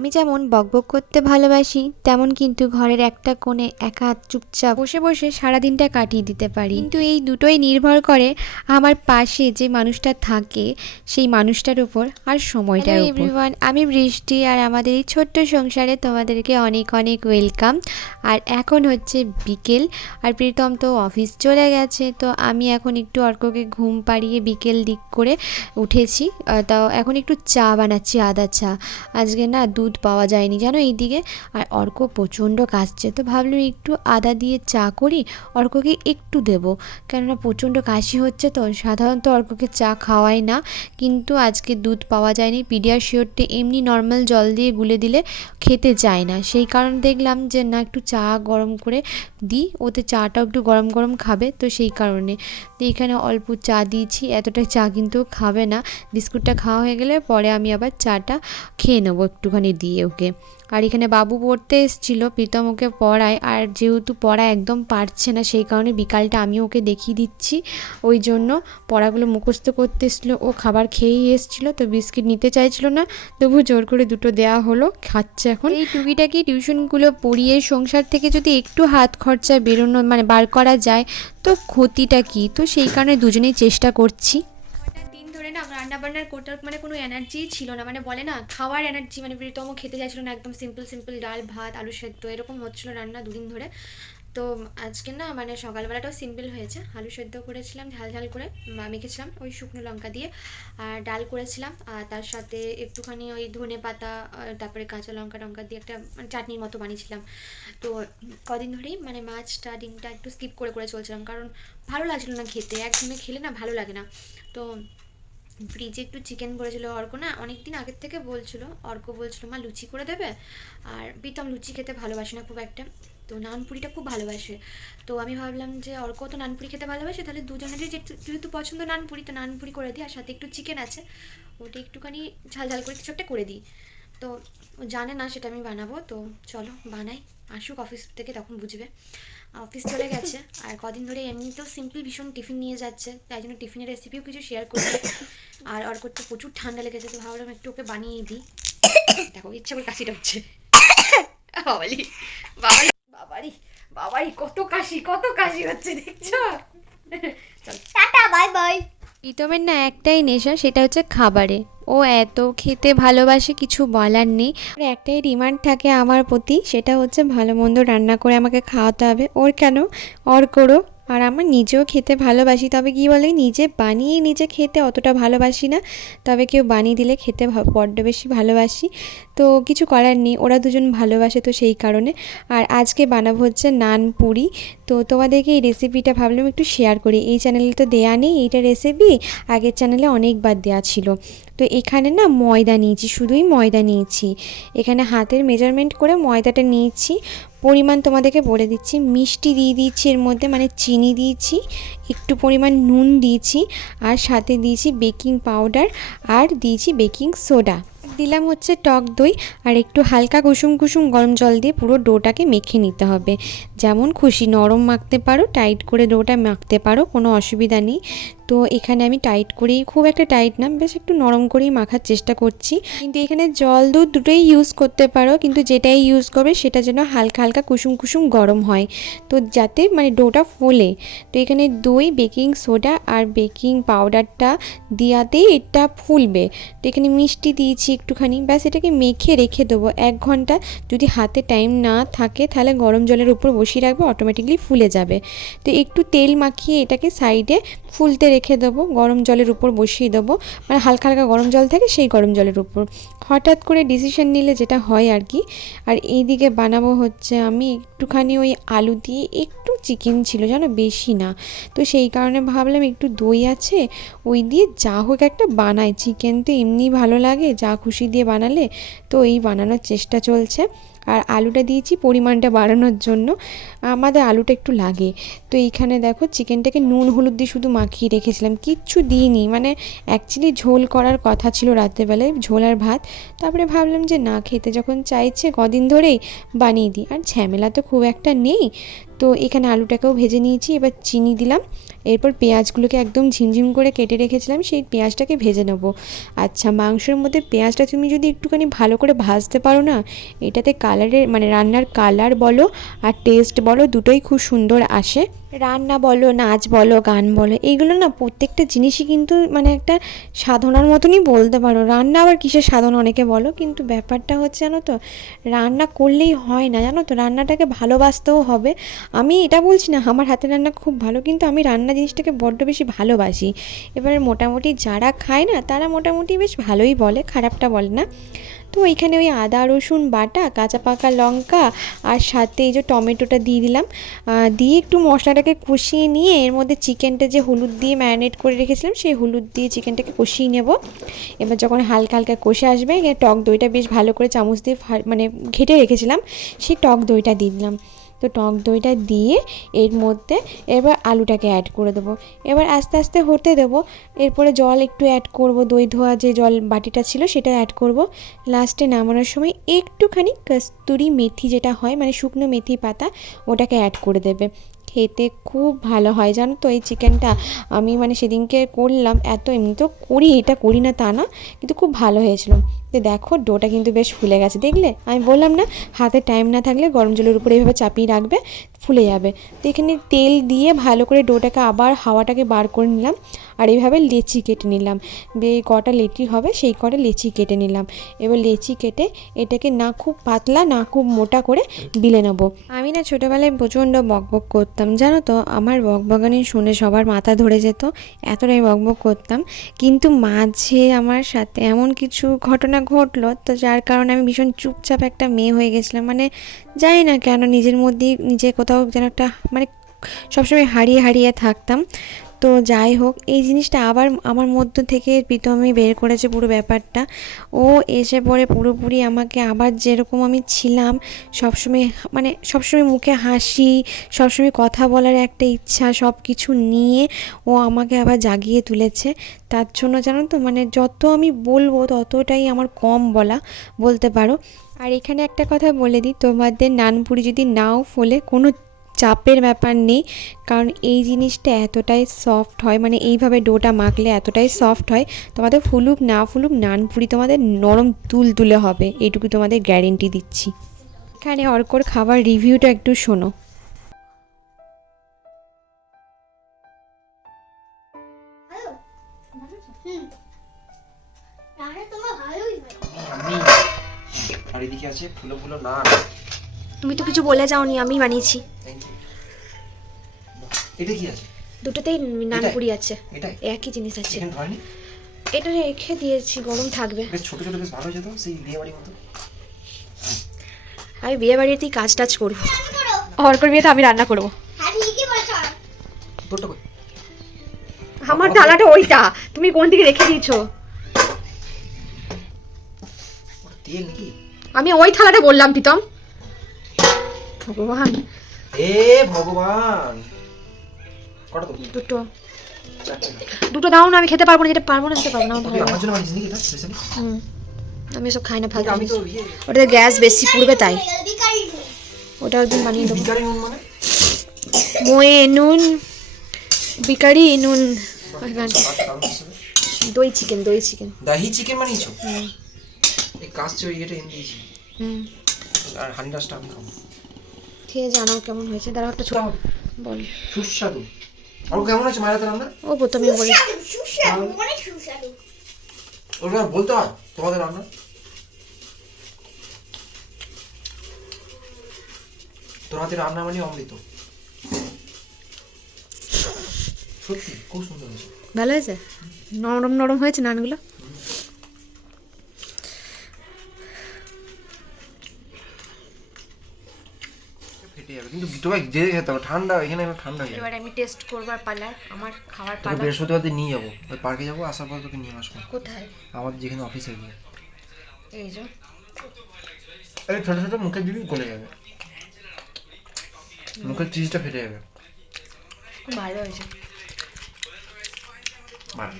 আমি যেমন বকবক করতে ভালোবাসি তেমন কিন্তু ঘরের একটা কোণে একা চুপচাপ বসে বসে সারাদিনটা কাটিয়ে দিতে পারি। কিন্তু এই দুটোই নির্ভর করে আমার পাশে যে মানুষটা থাকে সেই মানুষটার উপর আর সময়টার উপর। এভরিওয়ান আমি বৃষ্টি আর আমাদের এই ছোট্ট সংসারে তোমাদেরকে অনেক অনেক ওয়েলকাম আর এখন হচ্ছে বিকেল আর প্রীতম তো অফিস চলে গেছে তো আমি এখন একটু অর্ককে ঘুম পাড়িয়ে বিকেল দিক করে উঠেছি। তাও এখন একটু চা বানাচ্ছি আদা চা। আজকে না দুধ পাওয়া যায়নি জানো এইদিকে আর অর্ক প্রচণ্ড কাশছে, তো ভাবলাম একটু আদা দিয়ে চা করি, অর্ককে একটু দেবো। কেননা প্রচণ্ড কাশি হচ্ছে তো, সাধারণত অর্ককে চা খাওয়াই না। কিন্তু আজকে দুধ পাওয়া যায়নি পিডিয়াশিওরটি এমনি নর্মাল জল দিয়ে গুলে দিলে খেতে চায় না। সেই কারণে দেখলাম যে না, একটু চা গরম করে দিই, ওতে চাটাও একটু গরম গরম খাবে, তো সেই কারণে। তো এখানে অল্প চা দিয়েছি, এতটা চা কিন্তু খাবে না। বিস্কুটটা খাওয়া হয়ে গেলে পরে আমি আবার চাটা খেয়ে নেব একটুখানি দিয়ে ওকে। আর এখানে বাবু পড়তে এসেছিল, প্রীতম ওকে পড়ায়। আর যেহেতু পড়া একদম পারছে না, সেই কারণে বিকালটা আমি ওকে দেখিয়ে দিচ্ছি। ওই জন্য পড়াগুলো মুখস্থ করতে এসেছিল, ও খাবার খেয়েই এসেছিল, তো বিস্কিট নিতে চাইছিল না। তবু জোর করে দুটো দেওয়া হলো, খাচ্ছে এখন। এই টুকিটাকি টিউশনগুলো পড়িয়ে সংসার থেকে যদি একটু হাত খরচা বেরোনো মানে বার করা যায়, তো ক্ষতিটা কি? তো সেই কারণে দুজনেই চেষ্টা করছি। ধরে না রান্না বান্নার কোটার মানে কোনো এনার্জিই ছিল না। মানে বলে না, খাওয়ার এনার্জি মানে প্রীতম খেতে চাইছিল না, একদম সিম্পল সিম্পল ডাল, ভাত, আলু সেদ্ধ, এরকম হচ্ছিল রান্না দুদিন ধরে। তো আজকে না মানে সকালবেলাটাও সিম্পল হয়েছে। আলু সেদ্ধ করেছিলাম, ঝাল ঝাল করে মেখেছিলাম ওই শুকনো লঙ্কা দিয়ে। আর ডাল করেছিলাম, আর তার সাথে একটুখানি ওই ধনে পাতা তারপরে কাঁচা লঙ্কা টঙ্কা দিয়ে একটা মানে চাটনির মতো বানিয়েছিলাম। তো কদিন ধরেই মানে মাছটা, ডিমটা একটু স্কিপ করে করে চলছিলাম। কারণ ভালো লাগছিল না খেতে একদমই খেলে না ভালো লাগে না। তো ফ্রিজে একটু চিকেন করেছিল অর্ক না অনেক দিন আগের থেকে বলছিল, অর্ক বলছিল, মা, লুচি করে দেবে? আর প্রীতম লুচি খেতে ভালোবাসে না খুব একটা। তো নানপুরিটা খুব ভালোবাসে। তো আমি ভাবলাম যে, অর্ক তো নানপুরি খেতে ভালোবাসে, তাহলে দুজনেরই যেহেতু পছন্দ নানপুরি, তো নানপুরি করে দিই, আর সাথে একটু চিকেন আছে, ওটা একটুখানি ঝাল ঝাল করে কিছু একটা করে দিই। তো ও জানে না সেটা আমি বানাবো, তো চলো বানাই, আসুক অফিস থেকে তখন বুঝবে। অফিস চলে গেছে, আর কদিন ধরে এমনিতেও সিম্পল ভীষণ টিফিন নিয়ে যাচ্ছে, তাই জন্য টিফিনের রেসিপিও কিছু শেয়ার করছি আর ওর করতে প্রচুর ঠান্ডা লেগেছে তো ভাবলাম একটু ওকে বানিয়ে দিই। দেখো ইচ্ছা করে কাশিটা হচ্ছে। বাবালি বাবারি বাবারি বাবারি কত কাশি কত কাশি হচ্ছে দেখছ? চল। Tata bye bye. প্রীতমের না একটাই নেশা সেটা হচ্ছে খাবারে। ও এত খেতে ভালোবাসে কিছু বলার নেই। আর একটাই ডিমান্ড থাকে আমার প্রতি সেটা হচ্ছে ভালো মন্দ রান্না করে আমাকে খাওয়াতে হবে। ওর কেন? ওর করো। আর আমার নিজেও খেতে ভালোবাসি। তবে কি বলে, নিজে বানিয়ে নিজে খেতে অতটা ভালোবাসি না। তবে কেউ বানিয়ে দিলে খেতে বড্ড বেশি ভালোবাসি। তো কিছু করার নেই, ওরা দুজন ভালোবাসে তো সেই কারণে। আর আজকে বানাবো হচ্ছে নান পুরি। তো তোমাদেরকে এই রেসিপিটা ভাবলাম একটু শেয়ার করি। এই চ্যানেলে তো দেয়া নেই এইটা রেসিপি আগের চ্যানেলে অনেকবার দেওয়া ছিল। তো এখানে না ময়দা নিয়েছি, শুধুই ময়দা নিয়েছি। এখানে হাতের মেজারমেন্ট করে ময়দাটা নিয়েছি। পরিমাণ তোমাদেরকে বলে দিচ্ছি। মিষ্টি দিয়ে দিয়েছি এর মধ্যে মানে চিনি দিয়েছি, একটু পরিমাণ নুন দিয়েছি, আর সাথে দিয়েছি বেকিং পাউডার, আর দিয়েছি বেকিং সোডা। দিলাম হচ্ছে টক দই, আর একটু হালকা কুসুম কুসুম গরম জল দিয়ে পুরো ডোটাকে মেখে নিতে হবে। যেমন খুশি নরম মাখতে পারো টাইট করে ডোটা মাখতে পারো, কোনো অসুবিধা নেই। তো এখানে আমি টাইট করেই, খুব একটা টাইট না, বেশ একটু নরম করেই মাখার চেষ্টা করছি। কিন্তু এখানে জল দুধ দুটোই ইউজ করতে পারো, কিন্তু যেটাই ইউজ করবে সেটা যেন হালকা হালকা কুসুম কুসুম গরম হয়। তো যাতে মানে ডোটা ফোলে। তো এখানে দই বেকিং সোডা আর বেকিং পাউডারটা দেওয়াতেই এটা ফুলবে। তো এখানে মিষ্টি দিয়েছি একটুখানি, ব্যাস এটাকে মেখে রেখে দেবো এক ঘণ্টা। যদি হাতে টাইম না থাকে, তাহলে গরম জলের উপর বসিয়ে রাখবে অটোমেটিকলি ফুলে যাবে। তো একটু তেল মাখিয়ে এটাকে সাইডে ফুলতে রেখে দেবো, গরম জলের উপর বসিয়ে দেবো। মানে হালকা হালকা গরম জল থাকে সেই গরম জলের উপর। হঠাৎ করে ডিসিশন নিলে যেটা হয় আর কি, আর এইদিকে বানাবো হচ্ছে আমি একটুখানি ওই আলু দিয়ে একটু চিকেন ছিল জানো বেশি না। তো সেই কারণে ভাবলাম একটু দই আছে, ওই দিয়ে যা হোক একটা বানাই। চিকেন তো এমনি ভালো লাগে, যা খুশি দিয়ে বানালে তো এই বানানোর চেষ্টা চলছে। আর আলুটা দিয়েছি পরিমাণটা বাড়ানোর জন্য। আমাদের আলুটা একটু লাগে। তো এইখানে দেখো চিকেনটাকে নুন, হলুদ দিয়ে শুধু মাখিয়ে রেখেছিলাম। কিচ্ছু দিইনি। মানে অ্যাকচুয়ালি ঝোল করার কথা ছিল রাত্রেবেলায়, ঝোল আর ভাত। তারপরে ভাবলাম যে না, খেতে যখন চাইছে কদিন ধরেই বানিয়ে দিই। আর ঝামেলা তো খুব একটা নেই। তো এখানে আলুটাকেও ভেজে নিয়েছি। এবার চিনি দিলাম। এরপর পেঁয়াজগুলোকে একদম ঝিমঝিম করে কেটে রেখেছিলাম, সেই পেঁয়াজটাকে ভেজে নেব। আচ্ছা মাংসের মধ্যে পেঁয়াজটা তুমি যদি একটুখানি ভালো করে ভাজতে পারো না, এটাতে কালারের মানে রান্নার কালার বলো আর টেস্ট বলো, দুটোই খুব সুন্দর আসে। রান্না বলো, নাচ বলো, গান বলো এইগুলো না প্রত্যেকটা জিনিসই কিন্তু মানে একটা সাধনার মতনই বলতে পারো। রান্না আবার কিসের সাধনা অনেকে বলো? কিন্তু ব্যাপারটা হচ্ছে জানো তো, রান্না করলেই হয় না, জানো তো? রান্নাটাকে ভালোবাসতেও হবে। আমি এটা বলছি না, আমার হাতের রান্না খুব ভালো, কিন্তু আমি রান্না জিনিসটাকে বড্ড বেশি ভালোবাসি। এবার মোটামুটি যারা খায় না, তারা মোটামুটি বেশ ভালোই বলে, খারাপটা বলে না। তো এখানে ওই আদা, রসুন বাটা, কাঁচা পাকা লঙ্কা আর সাথে এই যে টমেটোটা দিয়ে দিলাম। দিয়ে একটু মশলাটাকে কষিয়ে নিয়ে এর মধ্যে চিকেনটা যে হলুদ দিয়ে ম্যারিনেট করে রেখেছিলাম, সেই হলুদ দিয়ে চিকেনটাকে কষিয়ে নেব। এবার যখন হালকা হালকা কষে আসবে টক দইটা বেশ ভালো করে চামচ দিয়ে মানে ঘেটে রেখেছিলাম, সেই টক দইটা দিয়ে দিলাম। তো টক দইটা দিয়ে এর মধ্যে এবার আলুটাকে অ্যাড করে দেবো। এবার আস্তে আস্তে হতে দেবো। এরপরে জল একটু অ্যাড করব, দই ধোয়া যে জল বাটিটা ছিল সেটা অ্যাড করব। লাস্টে নামানোর সময় একটুখানি কস্তুরি মেথি যেটা হয় মানে শুকনো মেথি পাতা, ওটাকে অ্যাড করে দেবে। খেতে খুব ভালো হয়, জানো তো? এই চিকেনটা আমি মানে সেদিনকে করলাম, এত এমনি তো করি, এটা করি না তা না, কিন্তু খুব ভালো হয়েছিল। তো দেখো ডোটা কিন্তু বেশ ফুলে গেছে, দেখলে? আমি বললাম না, হাতে টাইম না থাকলে গরম জলের উপরে এইভাবে চাপিয়ে রাখবে ফুলে যাবে। তো এখানে তেল দিয়ে ভালো করে ডোটাকে আবার হাওয়াটাকে বার করে নিলাম আর এইভাবে লেচি কেটে নিলাম। বে, কটা লেচি হবে সেই কটা লেচি কেটে নিলাম। এবার লেচি কেটে এটাকে না খুব পাতলা, না খুব মোটা করে বিলে নেব। আমি না ছোটোবেলায় প্রচণ্ড বকবক করতাম, জানো তো? আমার বকবকানি শুনে সবার মাথা ধরে যেত, এতটাই বকবক করতাম। কিন্তু মাঝে আমার সাথে এমন কিছু ঘটনা ঘটলো, তো যার কারণে আমি ভীষণ চুপচাপ একটা মেয়ে হয়ে গেছিলাম। মানে জানি না কেন নিজের মধ্যেই নিজে কোথাও যেন একটা মানে সবসময় হারিয়ে হারিয়ে থাকতাম। তো যাই হোক, এই জিনিসটা আবার আমার মধ্য থেকে প্রীতমই বের করেছে পুরো ব্যাপারটা। ও এসে পরে পুরোপুরি আমাকে আবার যেরকম আমি ছিলাম, সবসময় মানে সবসময় মুখে হাসি, সবসময় কথা বলার একটা ইচ্ছা সব কিছু নিয়ে ও আমাকে আবার জাগিয়ে তুলেছে। তার জন্য জানো তো মানে যত আমি বলব ততটাই আমার কম বলা বলতে পারো। আর এখানে একটা কথা বলে দিই, তোমাদের নানপুরি যদি নাও ফোলে কোনো চাপের ব্যাপার নেই। কারণ এই জিনিসটা এতটাই সফট হয় মানে এইভাবে ডোটা মাখলে এতটাই সফট হয় তোমাদের ফুলুক না ফুলুক নানপুরি তোমাদের নরম তুল তুলে হবে এইটুকু তোমাদের গ্যারেন্টি দিচ্ছি। এখানে অর্কর খাবার রিভিউটা একটু শোনো। হুম। তোমার ভালোই আমি আর এদিকে আছে ফুলো ফুলো না তুমি তো কিছু বলে যাওনি আমি বানিয়েছি। এটা কি আছে? দুটোতেই নানপুরি আছে। একই জিনিস আছে। এটা রেখে দিয়েছি গরম থাকবে। বেশ ছোট ছোট বেশ ভালো যেত সেই বিয়ে বাড়ির মতো। আমি বিয়ে বাড়িতেই কাজ টাজ করব অর্কর বিয়েতে আমি রান্না করব। হ্যাঁ ঠিকই বলছো। তোরটা আমার থালাটা ওইটা। তুমি কোন দিকে রেখে দিয়েছ? আমি ওই থালাটা বললাম প্রীতম। ভগবান। এ ভগবান। কটা তো? দুটো। দুটো দাও না আমি খেতে পারব না যেটা পারব না খেতে পারব না আমার জন্য বানিয়েছিস এটা? স্পেশালি হুম। আমি সব খাই না ফালতু আমি তো ইয়ে ওটাতে গ্যাস বেশি পুড়বে তাই। ওটা একদিন বানিয়ে দেবো। বিকারি নুন মানে? মোয়ে নুন বিকারি নুন। হিসেবে দই চিকেন দই চিকেন। দাহি চিকেন বানিয়েছো? হুম। এই কাজ চড়ি এটা দিয়েছি। হুম। আর হানি রাসটা আমি খাব। খেয়ে জানাও কেমন হয়েছে? দাঁড়াও একটা ছোট বল। সুস্বাদু। আর কেমন আছে মায়ের রান্না? ও প্রথমে বলি। সুস্বাদু অনেক সুস্বাদু। ওটা বলতে হয় তোমাদের রান্না? তোর হাতে রান্না মানে অমৃত। সত্যি খুব সুন্দর হয়েছে। ভালো হয়েছে? নরম নরম হয়েছে নানগুলো ফেটে যাবে কিন্তু তোমায় যে খেতে হবে ঠান্ডা এখানে একটু ঠান্ডা হয়ে এবার আমি টেস্ট করবার পালার আমার তোকে পালা বৃহস্পতিবার দিন নিয়ে যাব ওই পার্কে যাব আসার পর তোকে নিয়ে আসব। কোথায়? আমার যেখানে অফিসে গিয়ে। এই যে। আরে ছোটো ছোটো মুখের দিবি গলে যাবে। মুখের চিজটা ফেটে যাবে। ভালো হয়েছে। ভালো।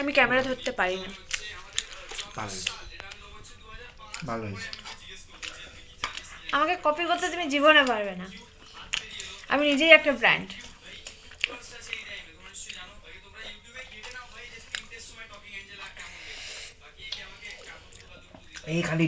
আমি ক্যামেরা ধরতে পারি না। ভালো ভালো হয়েছে। আমাকে কপি করতে তুমি জীবনে পারবে না। আমি নিজেই একটা ব্র্যান্ড এই খালি